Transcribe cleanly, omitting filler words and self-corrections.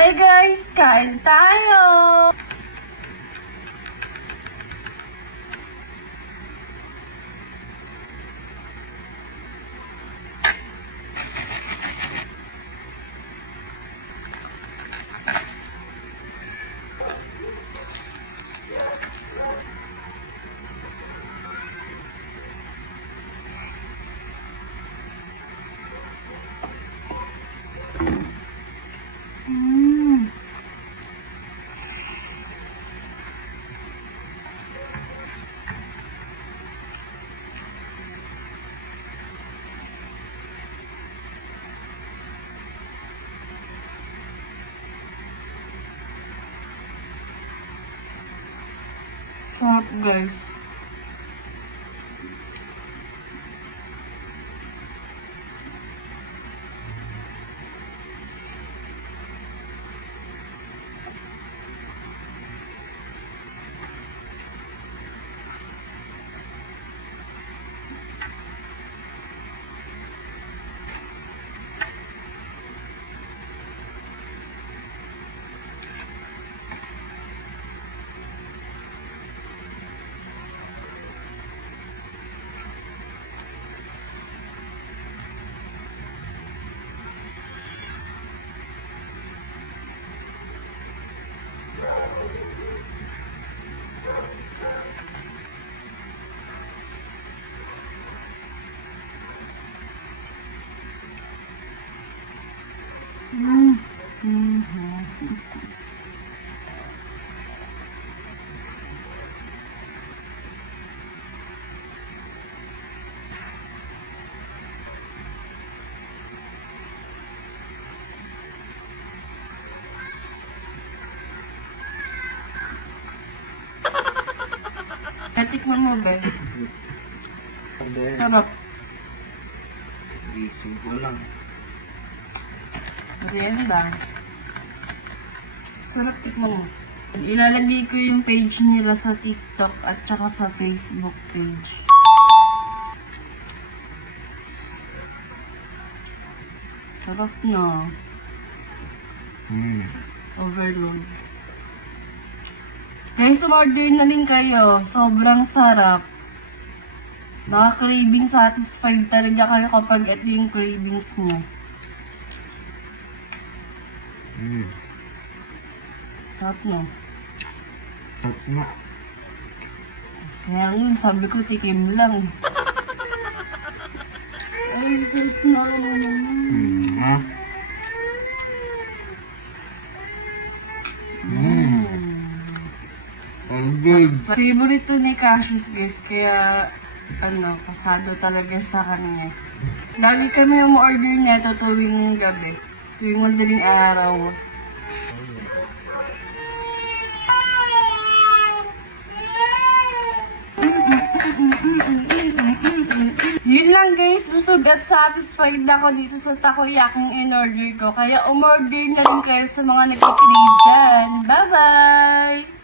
Hi guys! Kain tayo! Sarap guys. Natikman mo ba? Sarap. Simple lang. Merienda. Sarap, tikman mo. Ilalagay ko yung page nila sa TikTok at saka sa Facebook page. Sarap na. Overload. Guys, umorder na rin kayo. Sobrang sarap. Nakaka-craving satisfied talaga kayo kapag ito yung cravings niyo. Sarap na. Sarap na. Kaya nga, sabi ko tikim lang. Ay, sus na naman. Good. Favorite to ni Cassius guys, kaya pasado talaga sa kanya. Lagi kami yung order niya tuwing gabi, tuwing madaling araw. Yun lang guys, busog at satisfied ako dito sa takoyaking in-order ko. Kaya umorder na rin kayo sa mga nag-crave dyan. Bye-bye!